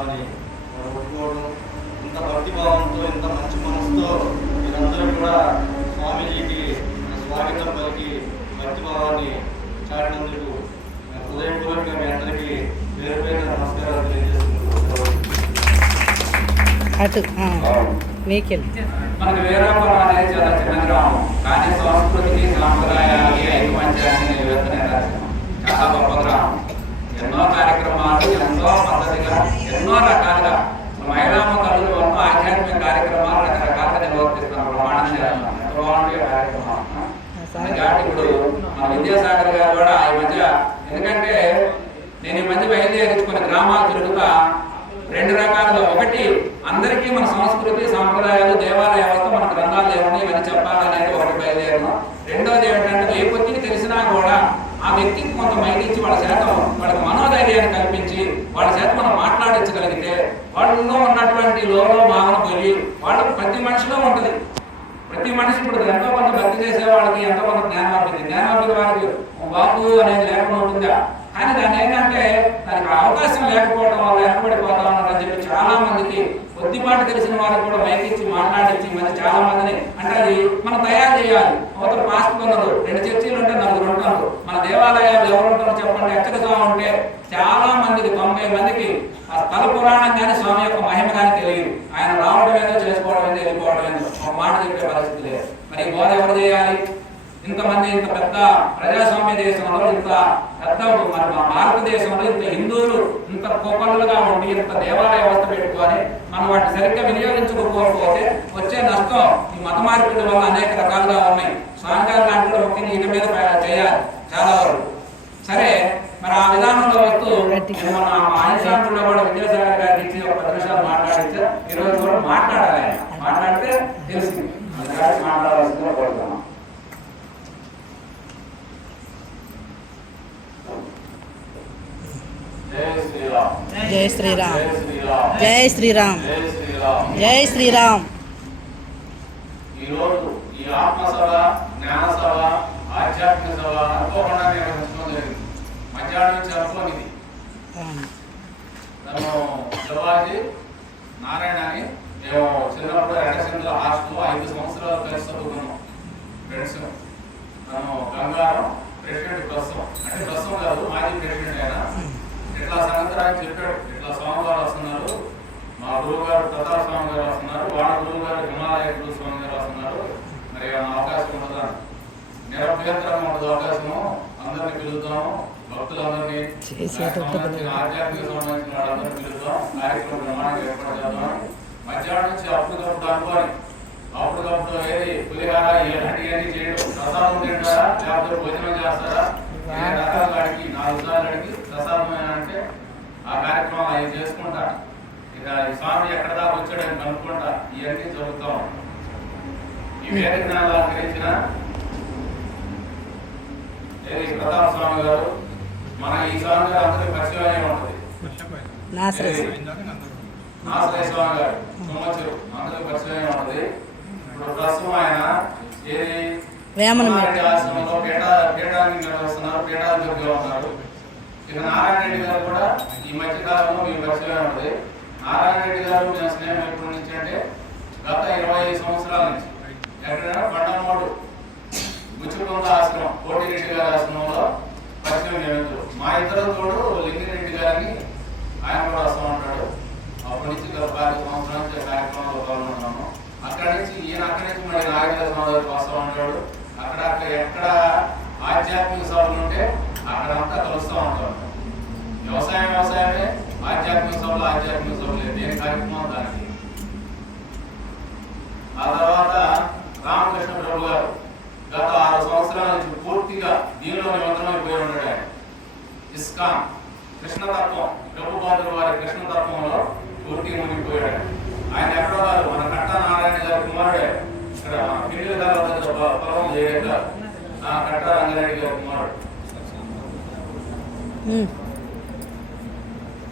చేస్తామని ఒప్పుకోవడం, ఇంత భక్తిభావంతో ఇంత మంచి మనసుతో మీరందరూ కూడా స్వామీజీకి స్వాగతం పలికి భక్తిభావాన్ని చాటినందుకు హృదయపూర్వకంగా మీ అందరికీ పేరు పేరు నమస్కారాలు తెలియజేస్తున్నాను. మనకు వీరాపురం అనేది చాలా చిన్న గ్రామం, కానీ సంస్కృతికి సాంప్రదాయాలకి ఐకమత్యాన్ని నివేదన రాశాం. చాలా గొప్ప గ్రామం. ఎన్నో కార్యక్రమాలు ఎంతో పద్ధతిగా ఎన్నో రకాలుగా మహిళామ తల్లులు ఎన్నో ఆధ్యాత్మిక కార్యక్రమాలు రకరకాలుగా నిర్వర్తిస్తున్నాం. ప్రమాణం కార్యక్రమాలు కాబట్టి ఇప్పుడు మన విద్యాసాగర్ గారు కూడా ఈ మధ్య, ఎందుకంటే నేను ఈ మధ్య బయలుదేరించుకున్న గ్రామాలు తిరుగుతా రెండు రకాలుగా, ఒకటి అందరికీ మన సంస్కృతి సాంప్రదాయాలు దేవాలయ వ్యవస్థ మన గ్రంథాలు ఏమని ఇవన్నీ చెప్పాలనేది ఒకటి బయలుదేరడం. రెండోది ఏంటంటే ఏ కొద్దికి తెలిసినా కూడా ఆ వ్యక్తికి కొంత మైండ్ వాళ్ళ శాతం వాళ్ళకి మనోధైర్యాన్ని కల్పించి వాళ్ళ శాతం మనం మాట్లాడించగలిగితే వాళ్ళలో ఉన్నటువంటి లోలో భావన పోయి వాళ్ళకి ప్రతి మనిషిలో ఉంటుంది. ప్రతి మనిషి ఇప్పుడు ఎంతో కొంత భక్తి చేసే వాళ్ళకి ఎంతో కొంత జ్ఞానాభివృద్ధి వాళ్ళకి వాకు అనేది లేకుండా ఉంటుందా, కానీ దాన్ని ఏంటంటే దానికి అవకాశం లేకపోవడం వల్ల వెనకబడిపోతా ఉన్నారని చెప్పి చాలా మందికి కొద్దిపాటు తెలిసిన వారికి కూడా మైకిచ్చి మాట్లాడించి మరి చాలా మందిని అంటే అది మనం తయారు చేయాలి. అవతల పాస్టర్ ఉన్నారు, 2 చర్చీలు ఉంటే 4 ఉంటారు. మన దేవాలయాలు ఎవరు ఉంటారో చెప్పండి, ఎచ్చగా ఉంటే చాలా మందికి 90 మందికి ఆ స్థల పురాణం కానీ స్వామి యొక్క మహిమ కానీ తెలియదు. ఆయన రావడం ఏదో చేసుకోవడం ఏదో వెళ్ళిపోవడం ఏదో ఒక మాట చెప్పే పరిస్థితి లేదు. మరి ఈ బోధ ఎవరు చేయాలి? ఇంతమంది ఇంత పెద్ద ప్రజాస్వామ్య దేశంలో, ఇంత పెద్ద మన భారతదేశంలో ఇంత హిందువులు ఇంత కోపలుగా ఉండి ఇంత దేవాలయ వ్యవస్థ పెట్టుకొని మనం వాటిని సరిగ్గా వినియోగించుకోకపోతే వచ్చే నష్టం ఈ మత మార్పిడి వల్ల అనేక రకాలుగా ఉన్నాయి. స్వామిగారు లాంటి కూడా ముఖ్యంగా ఇక మీద చేయాలి చాలా వరకు. సరే, మరి ఆ విధానంలో వస్తూ మన ఆయుషాంతుల్లో కూడా విద్యాసాగర్ గారికి ఇచ్చి ఒక 10 నిమిషాలు మాట్లాడించారు. ఈరోజు కూడా మాట్లాడాలి. ఆయన మాట్లాడితే తెలిసింది మాట్లాడాల్సిందిగా కోరుతున్నాం. జై శ్రీరామ్, జై శ్రీరామ్, జై శ్రీరామ్. ఈరోజు ఈ ఆత్మసభ, జ్ఞాన సభ, ఆధ్యాత్మిక సభ అనుకోకుండా నిర్వహించడం జరిగింది. మధ్యాహ్నం నుంచి అనుకోనిది తను శివాజీ నారాయణ అని మేము చిన్నప్పుడు రెండసిందుల హాస్టల్లో 5 సంవత్సరాలు కలిసి చదువుకున్నాం ఫ్రెండ్స్. తను గంగారం ప్రెసిడెంట్ ప్రస్తుతం, అంటే ప్రస్తుతం కాదు మాజీ ప్రెసిడెంట్ అయినా. ఇట్లా సంవత్సరానికి చెప్పాడు, ఇట్లా స్వామి గారు వస్తున్నారు, మా గురువు గారు ప్రతాప్ స్వామి గారు వస్తున్నారు, వాళ్ళ గురువు గారు హిమాలయ గురు స్వామి గారు వస్తున్నారు, మరి ఏమైనా అవకాశం ఉంటుందా? నిరభ్యంతరంగా ఉంటుంది అవకాశము, అందరినీ పిలుద్దాము, భక్తులందరినీ ఆధ్యాత్మిక సంబంధించిన వాళ్ళందరినీ పిలుద్దాం, కార్యక్రమం ప్రమాణంగా ఏర్పాటు చేద్దాం. మధ్యాహ్నం నుంచి అప్పటికప్పుడు అనుకోని అప్పటికప్పుడు ఏది పులిహార ఇలాంటివన్నీ చేయడం, ప్రసాదం తింటారా లేకపోతే భోజనం చేస్తారా, రకాలుగా అడిగి 4 సార్లు అడిగి ప్రసాదం అంటే ఆ కార్యక్రమం అవి చేసుకుంటా. ఇక ఈ స్వామి ఎక్కడ దాకా వచ్చాడని కనుక్కుంటా ఇవన్నీ జరుగుతూ ఉంటాయి. ఈ వేదికను అలంకరించిన ప్రతాప్ స్వామి గారు, మన ఈ స్వామి గారు అందరికీ పరిచయం ఉంటుంది. నాసరయ్య స్వామి గారు సంవత్సరం అందరికీ పరిచయం ఉంటుంది. ఇప్పుడు ప్రస్తుతం ఆయన ఏది ఆశ్రమంలో పీఠాన్ని నిర్వహిస్తున్నారు, పీఠాధిపతిగా ఉన్నారు. ఇక నారాయణ రెడ్డి గారు కూడా ఈ మధ్య కాలంలో మీకు పరిచయం ఉంటుంది. నారాయణ రెడ్డి గారు మేము స్నేహం ఎప్పటి నుంచి అంటే గత 25 సంవత్సరాల నుంచి. ఎక్కడైనా పట్టణమోడు ముచ్చుకొండ ఆశ్రమం, కోటిరెడ్డి గారి ఆశ్రమంలో పరిచయం నియమితులు. మా ఇద్దరు తోడు లింగిరెడ్డి గారిని ఆయన కూడా వస్తూ ఉంటాడు. అప్పటి నుంచి గత 5 సంవత్సరాల నుంచి కార్యక్రమంలో పాల్గొన్నాము. అక్కడి నుంచి ఈయన అక్కడి నుంచి మళ్ళీ నాగేంద్ర స్వామి గారికి వస్తూ ఉంటాడు. అక్కడ ఎక్కడ ఆధ్యాత్మిక సభలు ఉంటే అక్కడంతా కలుస్తూ ఉంటాం. వ్యవసాయమే, ఆధ్యాత్మిక సభలు దేని కార్యక్రమం దానికి. ఆ తర్వాత రామకృష్ణ ప్రభు గారు గత 6 సంవత్సరాల నుంచి పూర్తిగా దీనిలో నిమగ్నమైపోయి ఉన్నాడు. ఆయన ఇస్కాన్ కృష్ణతత్వం, ప్రభుపాదుల వారి కృష్ణతత్వంలో పూర్తిగా మునిగిపోయాడు. ఆయన ఎక్కడో కాదు, మన కట్టా నారాయణ గారి కుమారుడే. ఇక్కడ పిల్లల దగ్గర పొలం చేయక కట్టా రంగారెడ్డి గారి కుమారుడు.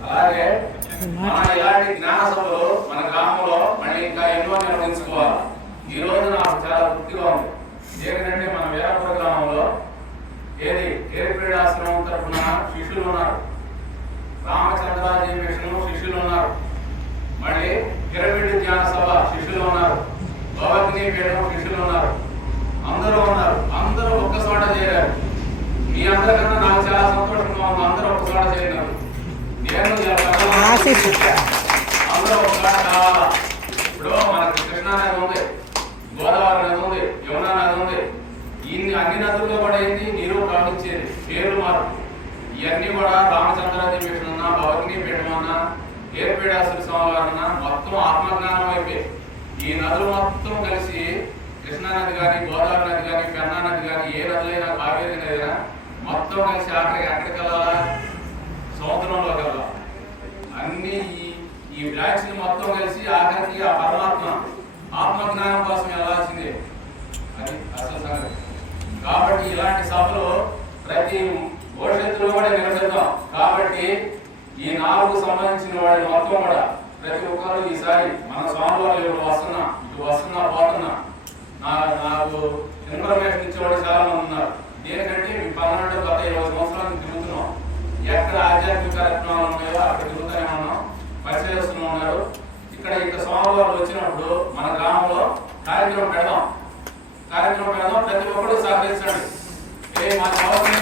అలాగే మన ఇలాంటి జ్ఞాన సభలు మన గ్రామంలో మళ్ళీ ఇంకా ఎన్నో నిర్వహించుకోవాలి. ఈ రోజు నాకు చాలా తృప్తిగా ఉంది. ఏంటంటే మన వీరాపుర గ్రామంలో ఏరిపేడ ఆశ్రమం తరఫున శిష్యులు ఉన్నారు, రామచంద్రాజీ మిషన్ శిష్యులు ఉన్నారు. పిరమిడ్ ధ్యాన సభ శిష్యులు ఉన్నారు, భవగ్ని పీఠం శిష్యులు ఉన్నారు, అందరూ ఉన్నారు. అందరూ ఒక్క చోట చేరారు. మీ అందరికన్నా నాకు చాలా సంతోషంగా ఉంది. అందరూ ఒక చోట చేరినారు. నేను అందరూ ఒక చోట కావాలా. ఇప్పుడు మనకి కృష్ణా నది ఉంది, గోదావరి నది ఉంది, యమునా నది ఉంది. ఇన్ని అన్ని నదుల్లో కూడా ఏంటి నీరు ప్రవహించేది, పేర్లు మార్పు. ఇవన్నీ కూడా రామచంద్రాది పీఠం అన్నా, భవగ్ని పీఠం అన్నా, ఏర్పేడాసురి స్వామివారు అన్నా మొత్తం ఆత్మజ్ఞానం అయిపోయి ఈ నదులు మొత్తం కలిసి కృష్ణా నది కానీ, గోదావరి నది కానీ, పెన్నా నది కానీ, ఏ నదులైనా, కావేరి నది అయినా మొత్తం కలిసి ఆఖరికి ఎక్కడికి వెళ్ళాలా? సముద్రంలోకి వెళ్ళాలి. అన్ని ఈ బ్రాంచ్లు మొత్తం కలిసి ఆఖరికి ఆ పరమాత్మ ఆత్మజ్ఞానం కోసం వెళ్ళాల్సిందే. అది అసలు సంగతి. కాబట్టి ఇలాంటి సభలు ప్రతి భవిష్యత్తులో కూడా నిర్వహిద్దాం. కాబట్టి ఈ 4 సంబంధించిన వాడి మొత్తం కూడా ప్రతి ఒక్కరు ఈసారి మన స్వామివారు ఇటు వస్తున్నా పోతున్నా నాకు ఇన్ఫర్మేషన్ ఇచ్చేవాడు చాలా మంది ఉన్నారు. దేనికంటే మీ 12 గత 20 సంవత్సరాల నుంచి తిరుగుతున్నాం. ఎక్కడ ఆధ్యాత్మిక కార్యక్రమాలు ఉన్నాయో అక్కడ తిరుగుతూనే ఉన్నాం, పరిశీలిస్తూనే ఉన్నారు. ఇక్కడ స్వామివారు వచ్చినప్పుడు మన గ్రామంలో కార్యక్రమం పెడదాం. ప్రతి ఒక్కరు సహకరించండి. మా అవసరం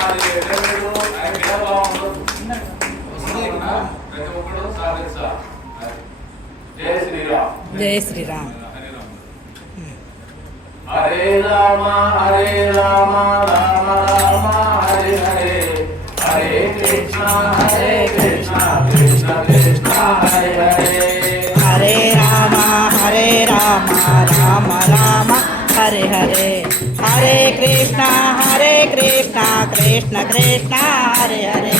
మాది ఆయన భేదభావం ఉండదు. ప్రతి ఒక్కరు సహకరించాలి. జై శ్రీరామ్. జై శ్రీరామ్. హరే రామ రామ రామ హరే హరే, హరే కృష్ణ కృష్ణ కృష్ణ హరే హరే. హరే రామ రామ రామ హరే హరే, హరే కృష్ణ కృష్ణ కృష్ణ హరే హరే.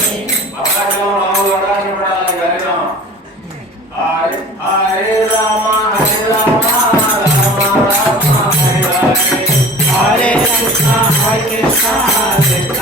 హరే రామ రామ రామ హరే హరే, హరే కృష్ణ కృష్ణ కృష్ణ